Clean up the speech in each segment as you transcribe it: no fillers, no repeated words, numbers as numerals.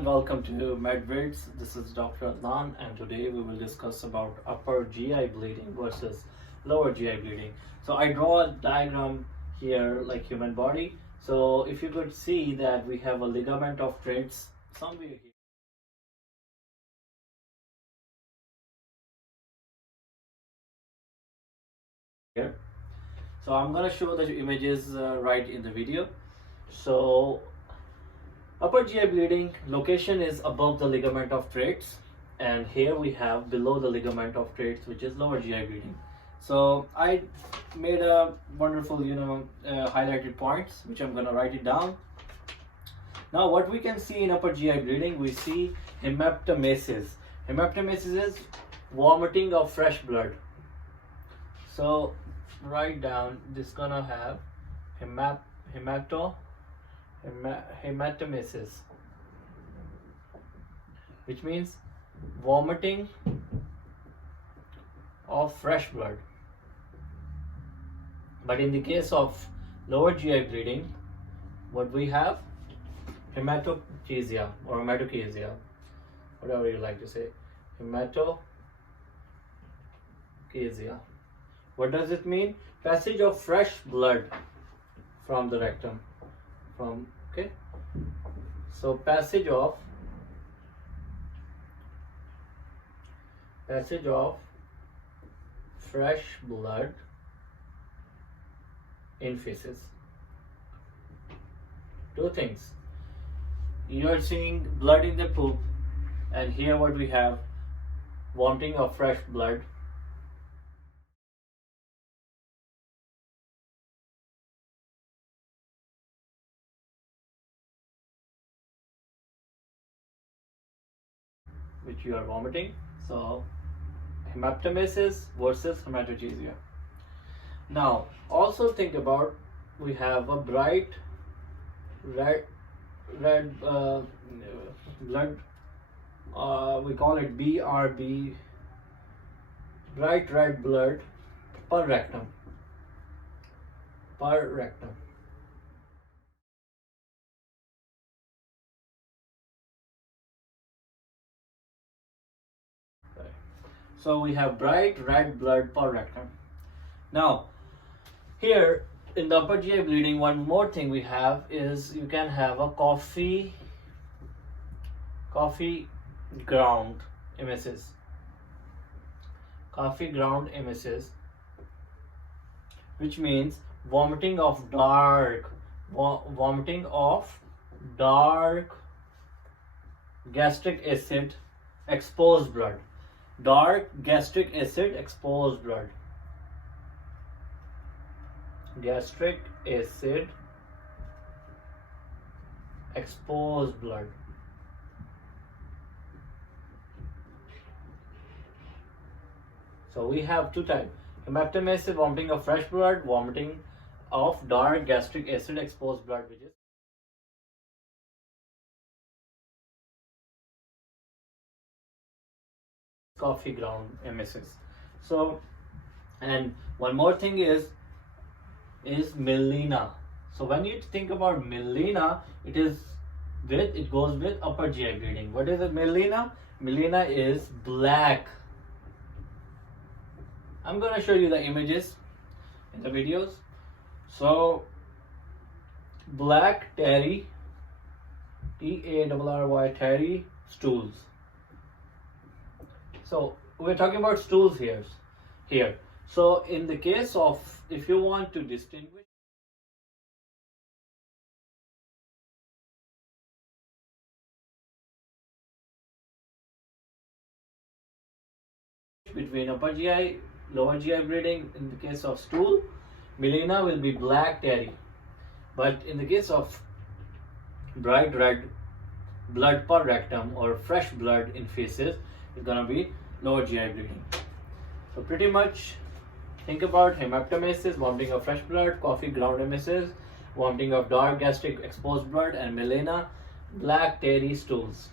everyone, welcome to MedVids. This is Dr Adnan and today we will discuss about upper GI bleeding versus lower GI bleeding. So I draw a diagram here like human body. So if you could see that we have a ligament of Treitz somewhere here. So I'm going to show the images right in the video. So upper GI bleeding location is above the ligament of Treitz, and here we have below the ligament of Treitz, which is lower GI bleeding. So I made a wonderful highlighted points which I'm gonna write it down. Now what we can see in upper GI bleeding, we see hemoptymesis. Hemoptymesis is vomiting of fresh blood. So write down this, gonna have hemoptymesis, which means vomiting of fresh blood. But in the case of lower GI bleeding, what we have, hematochezia or hematochezia, whatever you like to say, hematochezia. What does it mean? Passage of fresh blood from the rectum. So passage of fresh blood in feces. Two things. You are seeing blood in the poop, and here what we have, vomiting of fresh blood. Which you are vomiting. So hemoptymesis versus hematochezia. Now also think about, we have a bright red blood, we call it BRB, bright red blood per rectum. So we have bright red blood per rectum. Now here in the upper GI bleeding, one more thing we have is you can have a coffee ground emesis. Coffee ground emesis, which means vomiting of dark gastric acid exposed blood. Dark gastric acid exposed blood. Gastric acid exposed blood. So we have two types: hemoptymesis, vomiting of fresh blood; vomiting of dark gastric acid exposed blood, which is coffee ground emesis. So, and one more thing is melena. So when you think about melena, it goes with upper GI bleeding. What is it, melena? Melena is black. I'm going to show you the images in the videos. So black tarry, TARRY, tarry stools. So we're talking about stools here. So in the case of, if you want to distinguish between upper GI, lower GI bleeding, in the case of stool, melena will be black tarry. But in the case of bright red blood per rectum or fresh blood in feces, it's gonna be lower GI bleeding. So pretty much think about hemoptymesis, vomiting of fresh blood; coffee ground emesis, vomiting of dark gastric exposed blood; and melena, black tarry stools,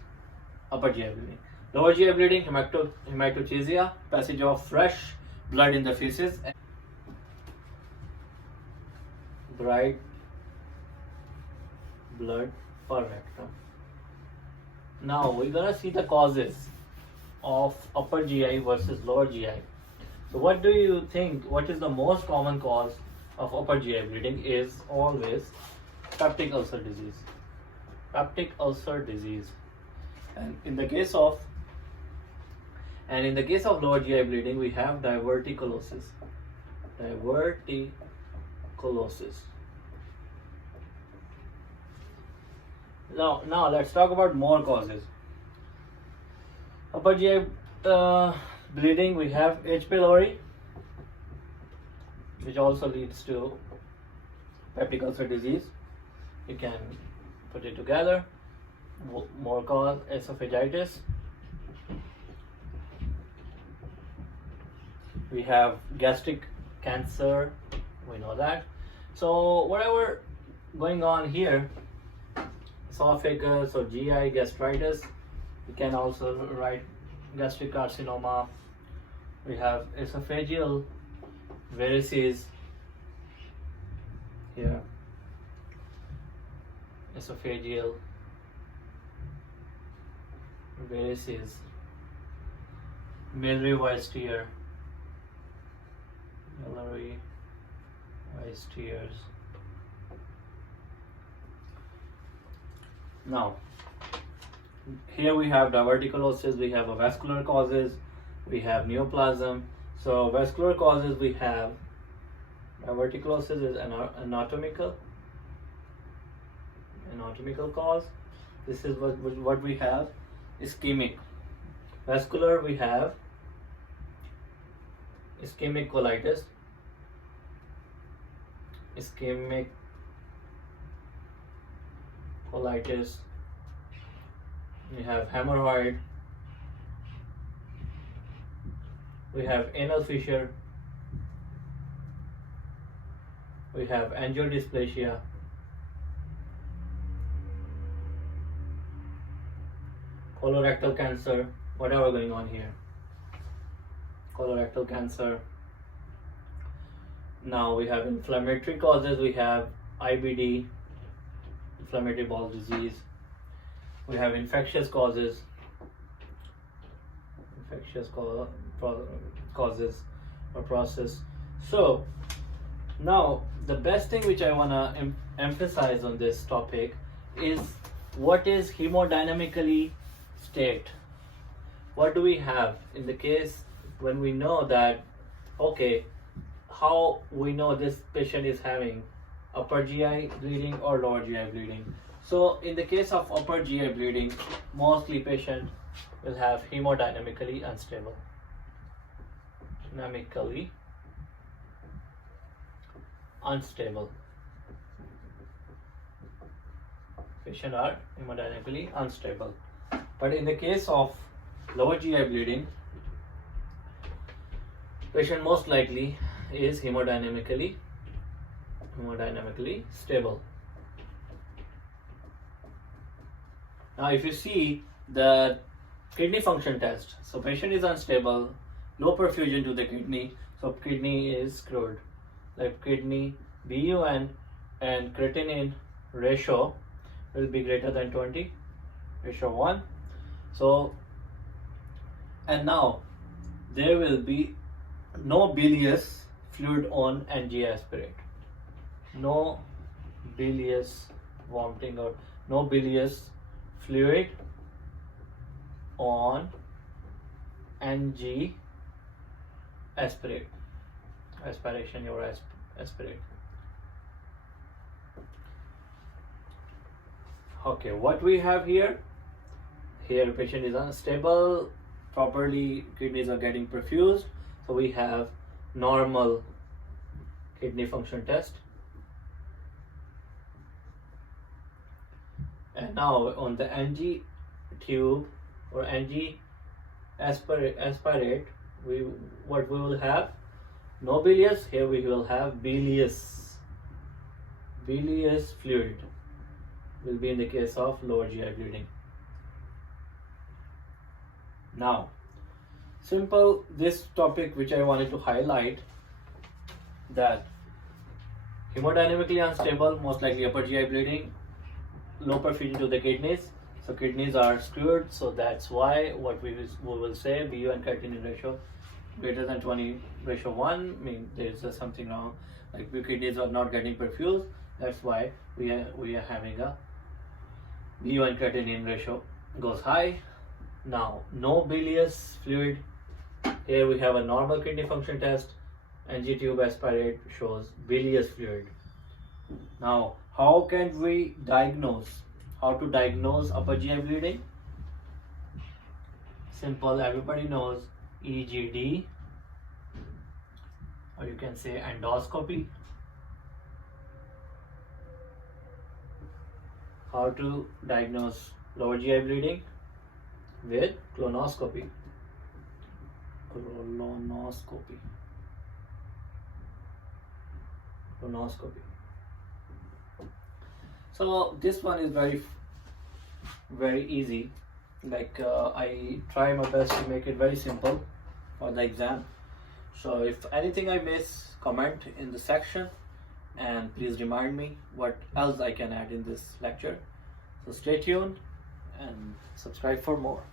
upper GI bleeding. Lower GI bleeding, hematochezia, passage of fresh blood in the feces, bright blood per rectum. Now we're gonna see the causes of upper GI versus lower GI. So what do you think, what is the most common cause of upper GI bleeding? Is always peptic ulcer disease. Peptic ulcer disease. And in the case of lower GI bleeding, we have diverticulosis. Diverticulosis. Now let's talk about more causes. Upper GI bleeding, we have H. pylori, which also leads to peptic ulcer disease. You can put it together. More cause, esophagitis. We have gastric cancer, we know that. So whatever going on here, esophagus or GI gastritis, you can also write gastric carcinoma. We have esophageal varices here, esophageal varices, miliary wise tear, miliary wise tears. Now here we have diverticulosis, we have a vascular causes, we have neoplasm. So vascular causes, we have diverticulosis is anatomical cause. This is what we have. Ischemic. Vascular, we have ischemic colitis, ischemic colitis. We have hemorrhoid. We have anal fissure. We have angiodysplasia. Colorectal cancer, whatever going on here. Colorectal cancer. Now we have inflammatory causes. We have IBD, inflammatory bowel disease. We have infectious causes, causes or process. So now the best thing which I want to emphasize on this topic is what is hemodynamically state. What do we have in the case when we know that, okay, how we know this patient is having upper GI bleeding or lower GI bleeding? So in the case of upper GI bleeding, mostly patient will have hemodynamically unstable. Dynamically unstable. Patient are hemodynamically unstable. But in the case of lower GI bleeding, patient most likely is hemodynamically stable. Now if you see the kidney function test, so patient is unstable, low perfusion to the kidney, so kidney is screwed. Like kidney BUN and creatinine ratio will be greater than 20, ratio 1. So, and now there will be no bilious fluid on NG aspirate. No bilious vomiting or no bilious fluid on NG aspirate. Aspiration, your aspirate. Okay, what we have here? Here patient is unstable, properly kidneys are getting perfused, so we have normal kidney function test. And now on the NG tube or NG aspirate, what we will have? No bilious. Here we will have bilious fluid will be in the case of lower GI bleeding. Now, simple this topic which I wanted to highlight, that hemodynamically unstable, most likely upper GI bleeding, low perfusion to the kidneys. So kidneys are screwed, so that's why what we will say BUN creatinine ratio greater than 20:1 means there's something wrong, like kidneys are not getting perfused. That's why we are having a BUN creatinine ratio goes high. Now no bilious fluid. Here we have a normal kidney function test. NG tube aspirate shows bilious fluid. Now how can we diagnose? How to diagnose upper GI bleeding? Simple, everybody knows EGD, or you can say endoscopy. How to diagnose lower GI bleeding? With colonoscopy. Colonoscopy. So this one is very easy. Like I try my best to make it very simple for the exam. So if anything I miss, comment in the section, and please remind me what else I can add in this lecture. So stay tuned and subscribe for more.